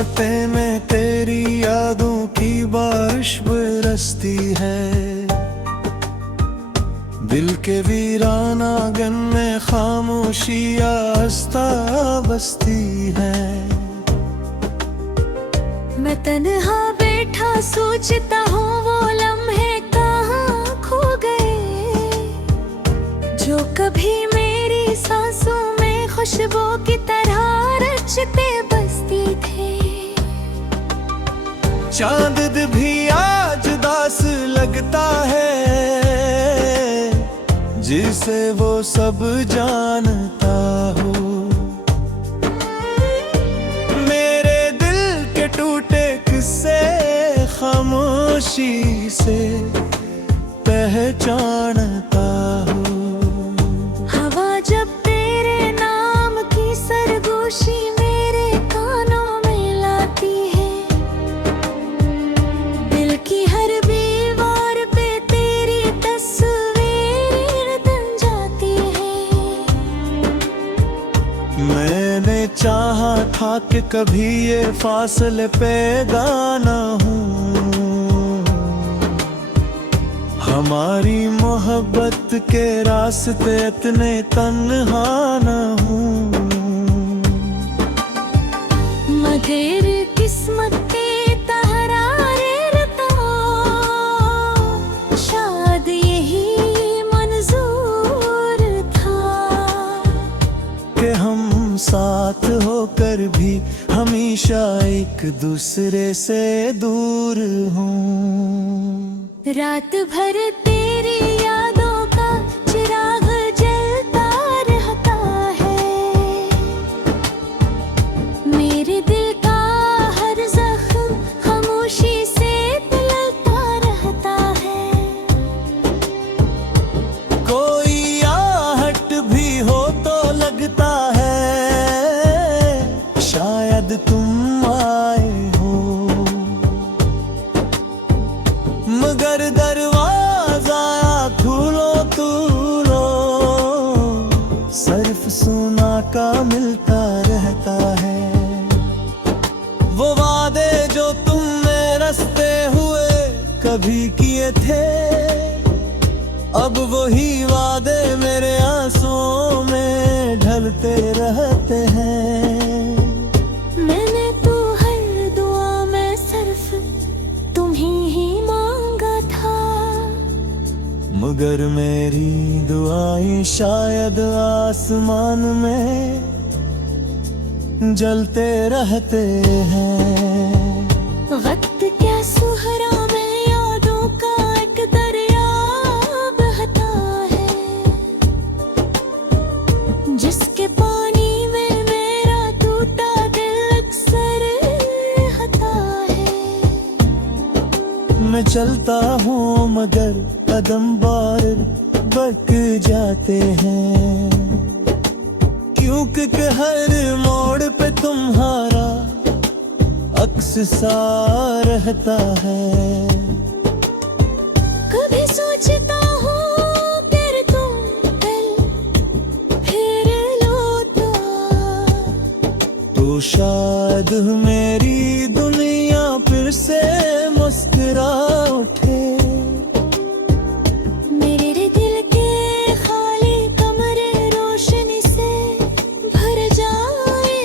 रातें में तेरी यादों की बारिश बरसती है। दिल के वीराना गन में खामोशी आस्ता बसती है। मैं तन्हा बैठा सोचता हूँ वो लम्हे कहाँ खो गए, जो कभी मेरी सांसों में खुशबू की तरह रचते बसती थे। चांद भी आज उदास लगता है, जिसे वो सब जानता हो। मेरे दिल के टूटे किस्से खामोशी से पहचानता हो। हवा जब तेरे नाम की सरगोशी मेरे कानों में लाती है, दिल की हर दीवार पे तेरी तस्वीर बन जाती है। मैंने चाहा था कि कभी ये फासले पैदा न हो, हमारी मोहब्बत के रास्ते इतने तन्हा न हो। मगर किस्मत के तहरारे रता, शायद यही मंजूर था कि हम साथ होकर भी हमेशा एक दूसरे से दूर हों। रात भर तेरी यादों का चिराग जलता रहता है, मेरे दिल का हर जख्म खामोशी से पिघलता रहता है। कोई आहट भी हो तो लगता है शायद तुम आए हो, मगर दरवाजा खोलो तू लो, सिर्फ सुना का मिलता रहता है। वो वादे जो तुमने रस्ते हुए कभी किए थे, अब वही वादे मेरे आंसुओं में ढलते रहते हैं। मैंने तो हर दुआ में सिर्फ तुम्हें ही मांगा था, मगर मेरी दुआएं शायद आसमान में जलते रहते हैं। वक्त क्या सुहरा में यादों का एक दरिया बहता है, जिसके पानी में मेरा टूटा दिल अक्सर रहता है। मैं चलता हूँ मगर कदम बार बक जाते हैं, क्योंकि हर मोड़ पे तुम्हारा अक्स सा रहता है। कभी सोचता हूँ फिर तुम फिर लौटा, तो शायद मेरी दुनिया फिर से मुस्कुरा उठे। मेरे दिल के खाली कमरे रोशनी से भर जाए,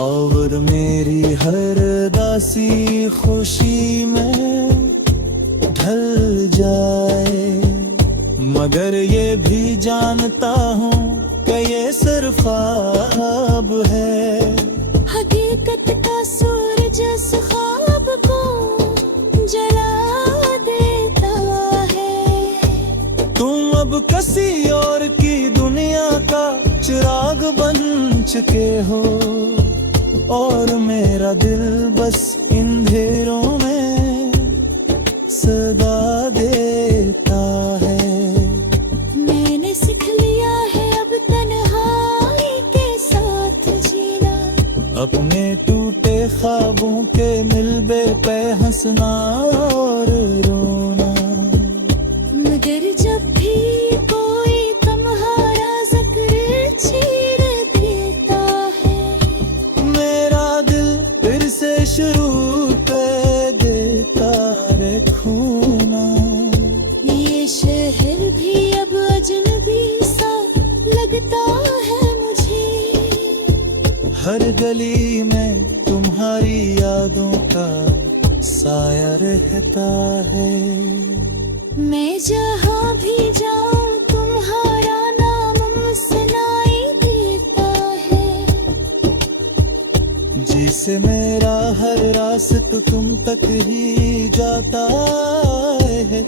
और मेरी हर दासी खुशी में ढल जाए। मगर ये भी जानता हूँ कि ये सिर्फ ख्वाब है, हकीकत का सूरज इस ख्वाब को जला देता है। तुम अब किसी और की दुनिया का चिराग बन चुके हो, और मेरा दिल बस अंधेरों में सदा देता है। मैंने सीख लिया है अब तन्हाई के साथ जीना, अपने टूटे ख्वाबों के मिलबे पे हंसना और रोना। मगर जब भी कोई तुम्हारा जिक्र छेड़ देता है, मेरा दिल हर गली में तुम्हारी यादों का साया रहता है। मैं जहाँ भी जाऊँ तुम्हारा नाम सुनाई देता है। जिसे मेरा हर रास्ता तुम तक ही जाता है।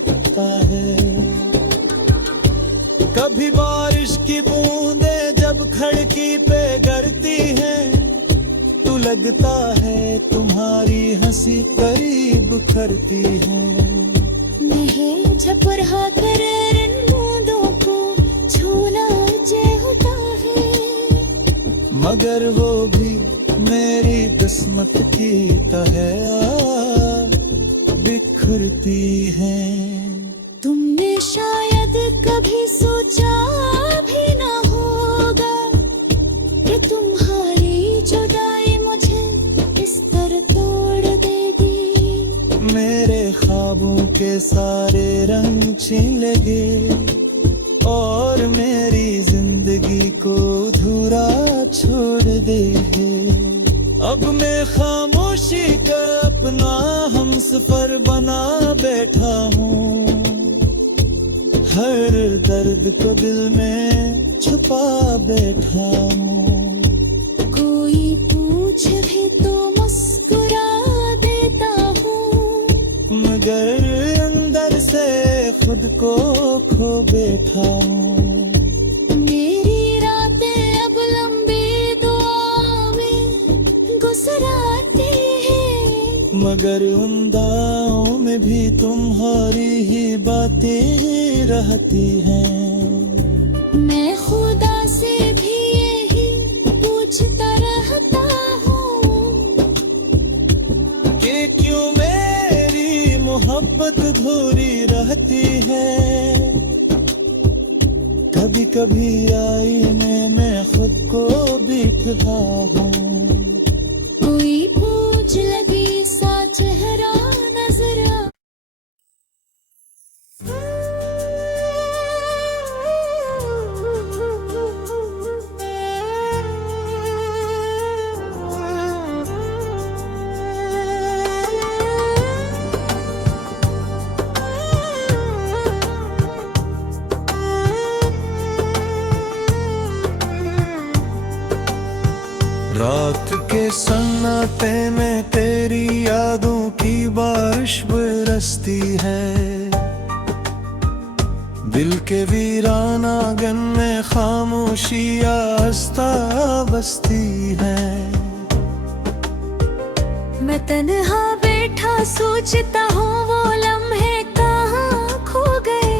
कभी बारिश की बूंदें जब खिड़की पे गिरती हैं, तो लगता है तुम्हारी हंसी करीब करती है। मैं झपरहा कर इन बूंदों को छूना जय होता है। मगर वो भी मेरी किस्मत की तरह बिखरती है। तुमने शायद कभी सोचा भी ना होगा कि तुम्हारी जुदाई मुझे इस तरह तोड़ देगी। मेरे ख्वाबों के सारे रंग छीन लेंगे और मेरी जिंदगी को अधूरा छोड़ देंगे। अब मैं खामोशी का अपना हमसफर बना बैठा हूँ, हर दर्द को दिल में छुपा बैठा हूँ। कोई पूछ भी तो मुस्कुरा देता हूँ, मगर अंदर से खुद को खो बैठा हूँ। मेरी रातें अब लंबी दुआ में गुजराती हैं, मगर उन दुआओं में भी तुम्हारी ही बातें रहती हैं। मैं खुदा से भी यही पूछता रहता हूँ कि क्यों मेरी मोहब्बत अधूरी रहती है। कभी कभी आईने में खुद को दिखता हूँ, कोई पूछ लगी सा चेहरा नजर आ। रात के सन्नाटे में तेरी यादों की बारिश बरसती है। दिल के वीराना आंगन में खामोशियाँ हंसता बसती है। मैं तन्हा बैठा सोचता हूँ वो लम्हे कहाँ खो गए,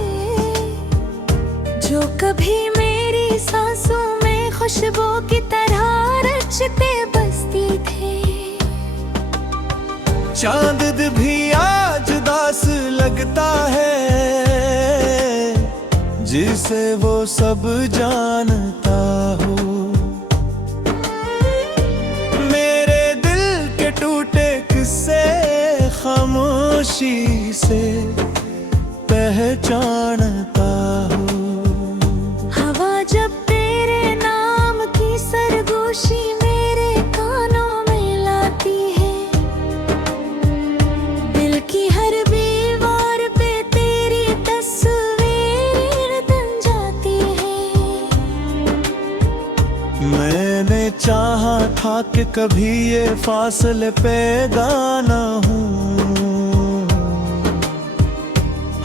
जो कभी मेरी सांसों में खुशबू की तरह रचते बसती थे। चांद भी आज उदास लगता है, जिसे वो सब जानता हो। मेरे दिल के टूटे किस्से खामोशी से पहचानता हो। हवा जब तेरे नाम की सरगोशी मेरे कानों में लाती है, दिल की हर दीवार पे तेरी तस्वीर बन जाती है। मैंने चाहा था कि कभी ये फासले पैदा ना हो,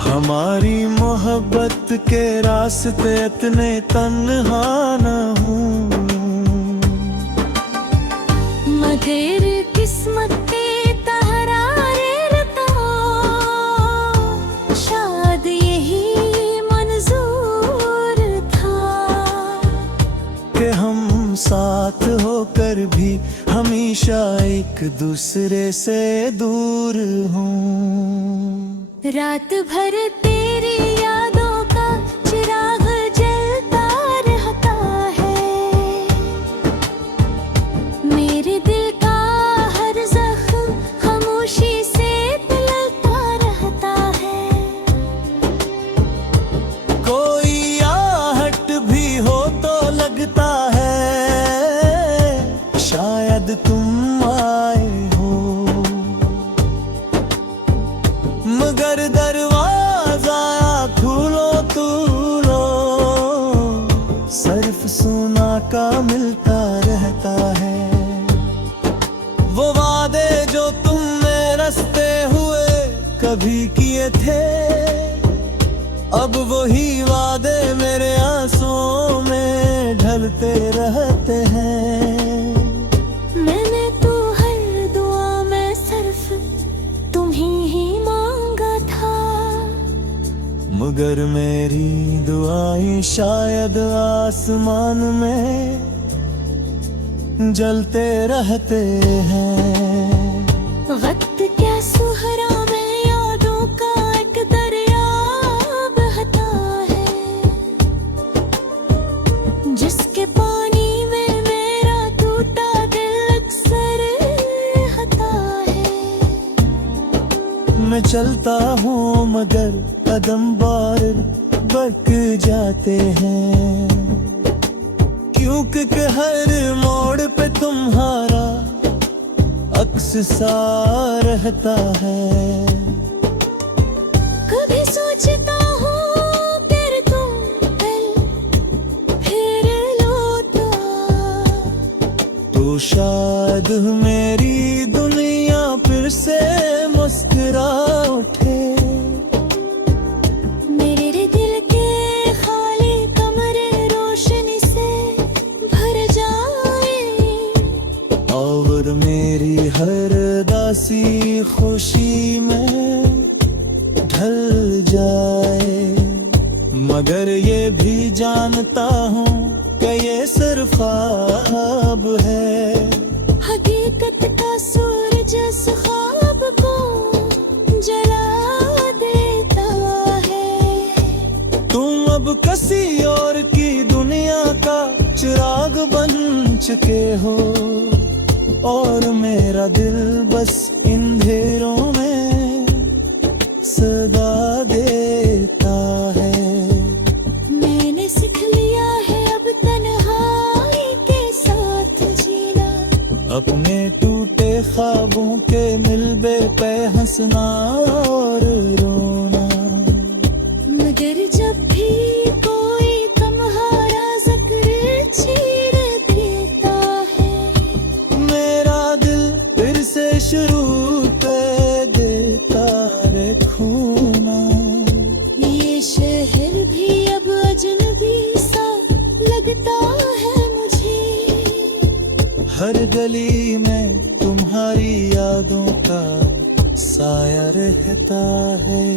हमारी मोहब्बत के रास्ते इतने तन्हा ना हो। मगर किस्मत के तहरारे रता, शायद यही मंजूर था कि हम साथ होकर भी हमेशा एक दूसरे से दूर हों। रात भर तेरी यादों का चिराग जलता रहता है, मेरे दिल का हर जख्म खामोशी से पिघलता रहता है। कोई आहट भी हो तो लगता है शायद मगर दरवाजा खोलो तू लो, सिर्फ सोना का मिलता रहता है। वो वादे जो तुमने रस्ते हुए कभी किए थे, अब वही वादे मेरे आंसुओं में ढलते रहते हैं। मैंने तो हर दुआ में सिर्फ तुम्हीं ही मांगा था, मगर मेरी दुआएं शायद आसमान में जलते रहते हैं। वक्त क्या सुहरा में यादों का एक दरिया बहता है, जिसके पानी में मेरा टूटा दिल अक्सर रहता है। मैं चलता हूँ मगर कदम बार बक जाते हैं, क्योंकि हर मोड़ पे तुम्हारा अक्स सा रहता है। कभी सोचता हूँ फिर तुम फिर लौटा, तो शायद मेरी दुनिया फिर से मुस्कुरा उठे। मेरे दिल के खाली कमरे रोशनी से भर जाए, और मेरी हर दासी खुशी में ढल जाए। मगर ये भी जानता हूँ कि ये सिर्फ ख्वाब है। हकीकत का सूरज इस ख्वाब को जला देता है। तुम अब किसी और की दुनिया का चिराग बन चुके हो, और मेरा दिल बस अंधेरों में सदा देता है। मैंने सीख लिया है अब तन्हाई के साथ जीना, अपने टूटे ख्वाबों के मिलबे पे हंसना और रोना। मगर जब भी कोई तुम्हारा जिक्र छेड़ देता है, मेरा दिल फिर से शुरू कर देता रे खूना। ये शहर भी अब अजनबी सा लगता है मुझे। हर गली में तुम्हारी यादों का साया रहता है।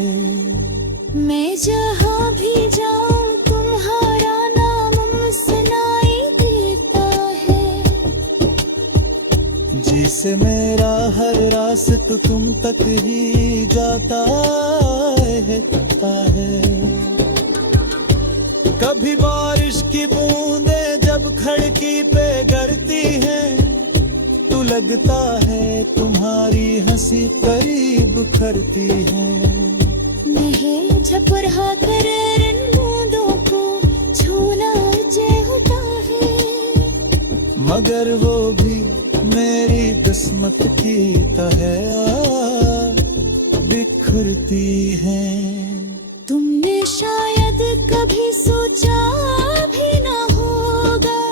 मैं जहाँ भी जाऊँ तुम्हारा नाम सुनाई देता है। जिसे मेरा हर रास्ता तुम तक ही जाता है। कभी बारिश की बूंदें जब खिड़की पे गिरती हैं, तो लगता है तुम्हारी हंसी करीब खरती है। नहीं झपरा कर इन बूंदों को छूना जय होता है, मगर वो भी मेरी किस्मत की तरह बिखरती है। तुमने शायद कभी सोचा भी ना होगा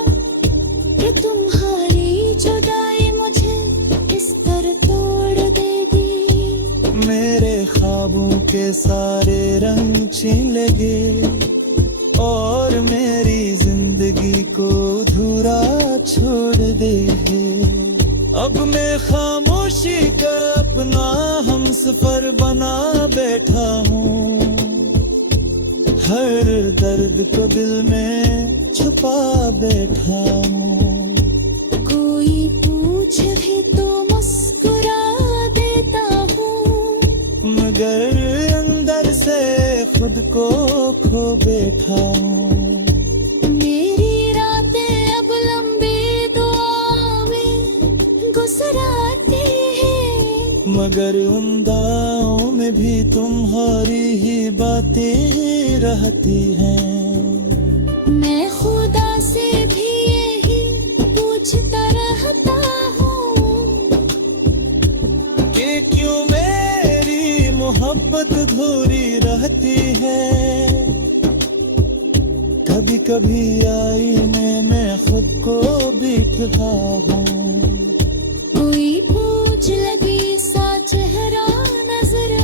कि तुम्हारी जुदाई मुझे इस तरह तोड़ देगी। मेरे ख्वाबों के सारे रंग छीन लगे, और मेरी जिंदगी को अधूरा छोड़ देंगे। अब मैं खामोशी का अपना हमसफर बना बैठा हूँ, हर दर्द को दिल में छुपा बैठा हूँ। कोई पूछ भी तो मुस्कुरा देता हूँ, मगर अंदर से खुद को खो बैठा हूँ। मेरी रातें अब लंबी दुआ में गुजराती हैं, मगर उन दाओं में भी तुम्हारी ही बातें रहती हैं। मैं खुदा से भी यही पूछता रहता हूँ कि क्यों मेरी मोहब्बत मोहब्बत अधूरी रहती है। कभी कभी आईने में खुद को दिखता हूँ। कोई पूछ लगी सा चेहरा नजर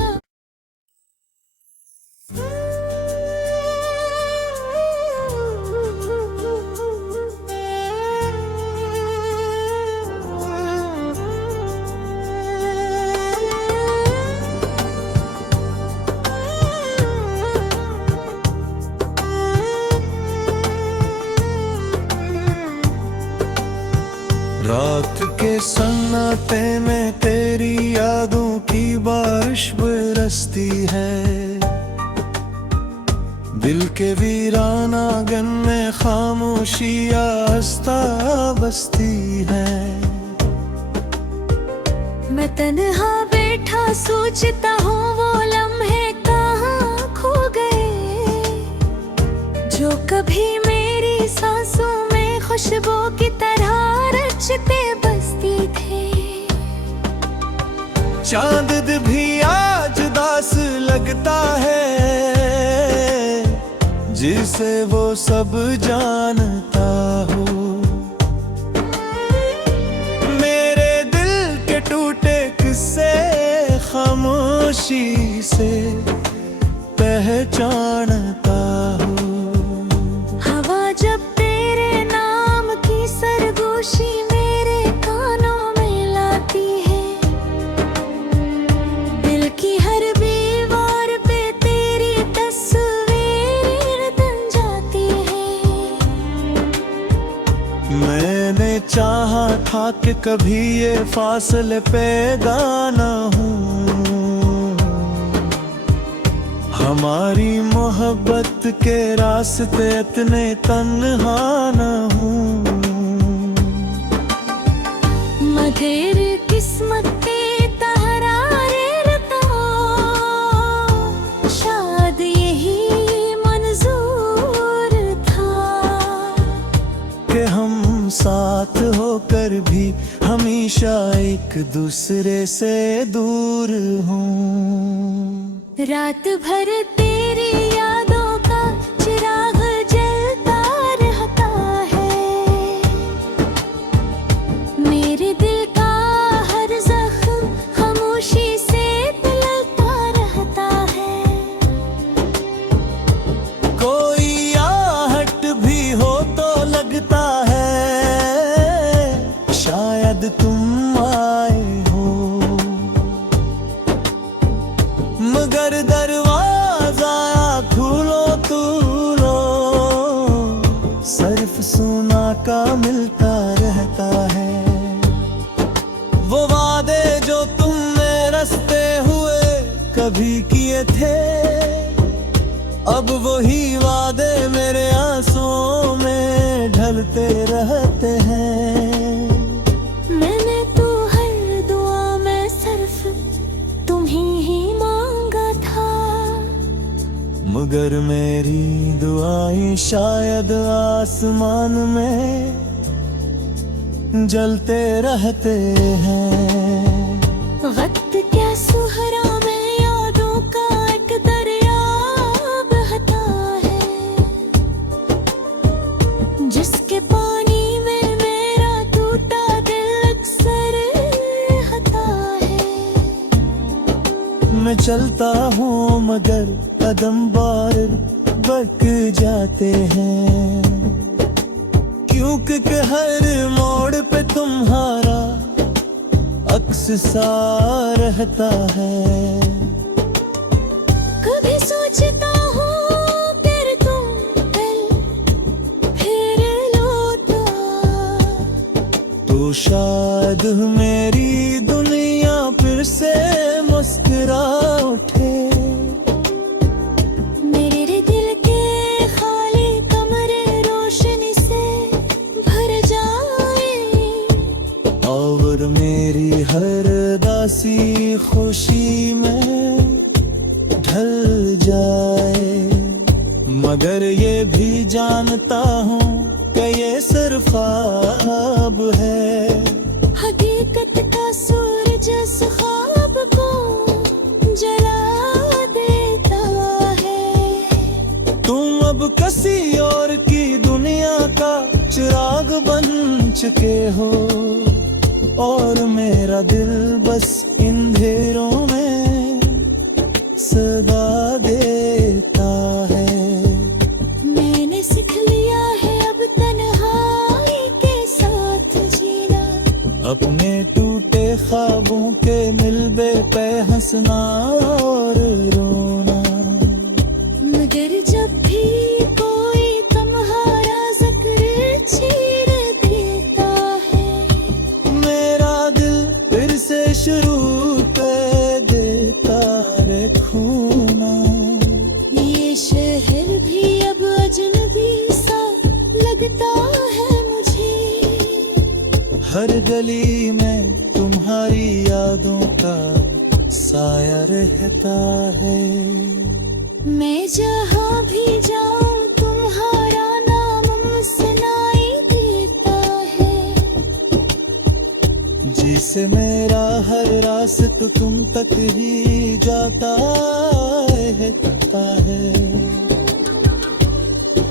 रात के सन्नाटे में तेरी यादों की बारिश बरसती है। दिल के वीराना गन में खामोशियाँ हंसता बसती है। मैं तन्हा बैठा सोचता हूँ वो लम्हे कहाँ खो गए, जो कभी मेरी सांसों में खुशबू की तरह रचते बसती थे। चांद भी आज दास लगता है, जिसे वो सब जानता हो। मेरे दिल के टूटे किस्से खामोशी से पहचानता हो। हवा जब तेरे नाम की सरगोशी मेरे कानों में लाती है, दिल की हर दीवार पे तेरी तस्वीर बन जाती है। मैंने चाहा था कि कभी ये फासले पैदा न हूँ। हमारी मोहब्बत के रास्ते इतने तन्हा न हूँ। मगर किस्मत के तहरारे रता, शायद यही मंजूर था कि हम साथ होकर भी हमेशा एक दूसरे से दूर हों। रात भर तेरी यादों का चिराग जलता रहता है। मेरे दिल का हर जख्म खामोशी से पिघलता रहता है। कोई आहट भी हो तो लगता है शायद तुम आए हो। मगर दरवाजा खोलो तो लो, सिर्फ सुना का मिलता रहता है। वो वादे जो तुमने रस्ते हुए कभी किए थे, अब वही वादे मेरे आंसुओं में ढलते रहते हैं। मैंने तो हर दुआ में सिर्फ तुम ही मांगा था, मगर मेरी दुआएं शायद आसमान में जलते रहते हैं। वक्त क्या सुहरा में यादों का एक दरिया बहता है, जिसके पानी में मेरा टूटा दिल अक्सर रहता है। मैं चलता हूँ मगर कदम बार बक जाते हैं, क्योंकि हर मोड़ पे तुम्हारा अक्स सा रहता है। कभी सोचता हूँ फिर तुम फिर लौटा, तो शायद मेरी दुनिया फिर से मुस्कुरा उठे। मेरे दिल के खाली कमरे रोशनी से भर जाए, और मेरी हर दासी खुशी में ढल जाए। मगर ये भी जानता हूँ कि ये सिर्फ ख्वाब है। हकीकत का सूरज इस ख्वाब को जला चुके हो और मेरा दिल बस इन अंधेरों में सदा देता है। मैंने सीख लिया है अब तन्हाई के साथ जीना, अपने टूटे ख्वाबों के मिलबे पे हंसना और रोना। मगर जब भी कोई तुम्हारा जिक्र छेड़ देता है, मेरा दिल फिर से शुरू कर देता रे खूना। ये शहर भी अब अजनबी सा लगता है मुझे। हर गली में तुम्हारी यादों का साया रहता है। मैं जहाँ भी जाऊँ तुम्हारा नाम सुनाई देता है। जिसे मेरा हर रास्त तुम तक ही जाता है।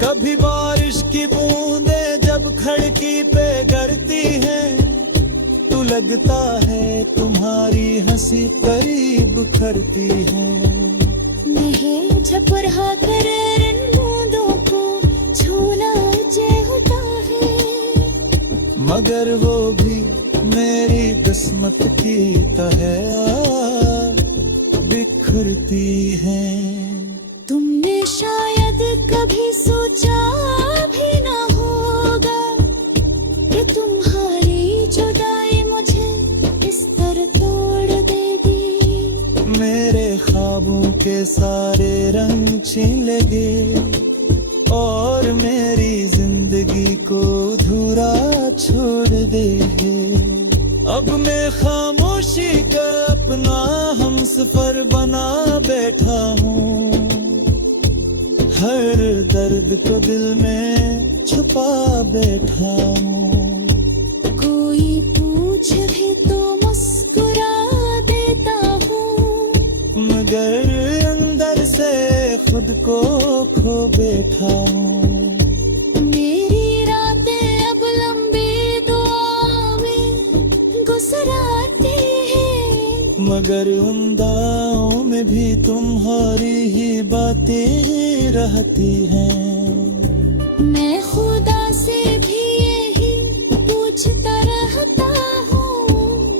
कभी बारिश की बूंदें जब खिड़की पे गिरती हैं, तो लगता है तुम्हारी हंसी करीब खरती है। नहीं झपरहा कर इन बूंदों को छूना जय होता है, मगर वो भी मेरी किस्मत की तरह बिखरती है। तुमने शायद कभी सोचा भी ना होगा कि तुम्हारी जुदाई मुझे इस तरह तोड़ देगी। मेरे ख्वाबों के सारे रंग छीन लेंगे और मेरी जिंदगी को अधूरा छोड़ देंगे। अब मैं खामोशी का अपना हमसफर बना बैठा हूँ, हर दर्द को दिल में छुपा बैठा हूँ। कोई पूछ भी तो मुस्कुरा देता हूँ, मगर अंदर से खुद को खो बैठा हूँ। मेरी रातें अब लंबी दुआ में गुजराती हैं, मगर उन दाओं में भी तुम्हारी ही बातें रहती हैं। मैं खुदा से भी यही पूछता रहता हूँ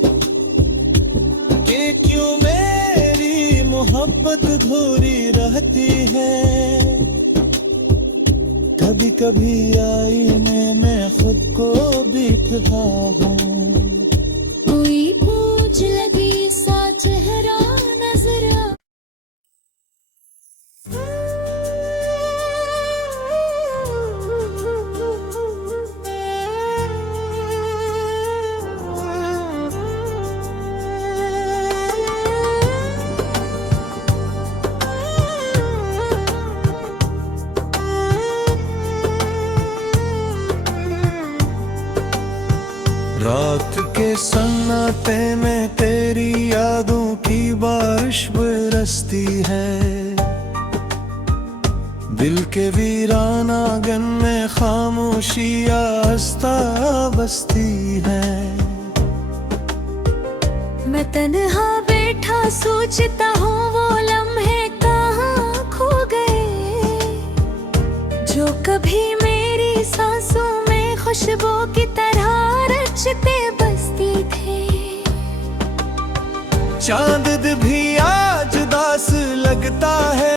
कि क्यों मेरी मोहब्बत अधूरी रहती है। कभी कभी आईने में खुद को दिखता हूँ, कोई पूछ लगी सा चेहरा नजर आ। रात के सन्नाटे में तेरी यादों की बारिश बरसती है। दिल के वीराना गन में खामोशी आस्ता बसती है। मैं तन्हा बैठा सोचता हूँ वो लम्हे कहाँ खो गए, जो कभी मेरी सांसों में खुशबू की तरह रचते बसती थे। चांद भी आज उदास लगता है।